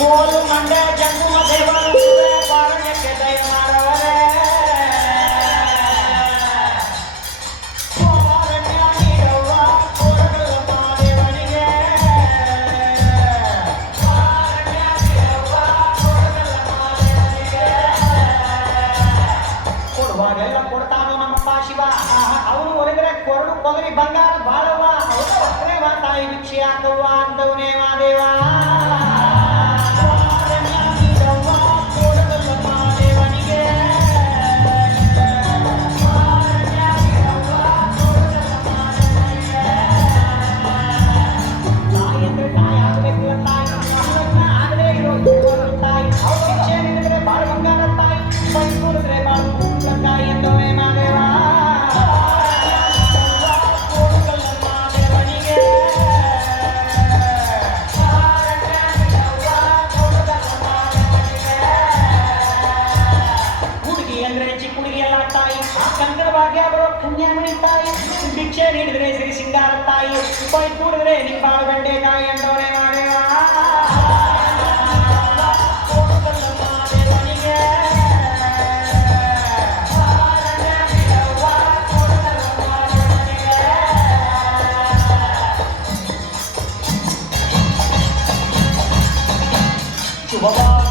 ಕೋಲು ಮಂಡ್ಯ ಜಂಗುಮ ದೇವರು ಕಾರಣ್ಯಕ್ಕೆ ದಯ ಮಾಡವರೇ ಕಾರಣ್ಯ ನೀಡವ್ವ ಕೋರಗಲ್ಲಮ್ಮ ದೇವನಿಗೆ ಕಾರಣ್ಯ ನೀಡವ್ವ ಕೋರಗಲ್ಲಮ್ಮ ದೇವನಿಗೆ ಕೊಡುವಾಗೆಲ್ಲ ಕೊಡ್ತಾನು ನಮ್ಮಪ್ಪ ಶಿವ ಅವನು ಒಳಗಡೆ ಕೊರಡು ಕೊಗರಿ ಬಂಗಾರ ಬಾಳವ್ವ ಅವನ ಒಕ್ಕರೇವ ತಾಯಿ ಭಿಕ್ಷೆ ಹಾಕವ್ವ ಅಂತವನೇ ಮಾದೇವ ಭಿಕ್ಷೆ ನೀಡಿದ್ರೆ ಸಿರಿ ಸಿಂಗಾರ ತಾಯಿ ಪೈ ಕೂಡಿದ್ರೆ ನಿಮ್ಮ ಬಾಳು ಗಂಡೆ ತಾಯಿ ಅಂತವರೇ ಮಾರೇವ ಶುಭ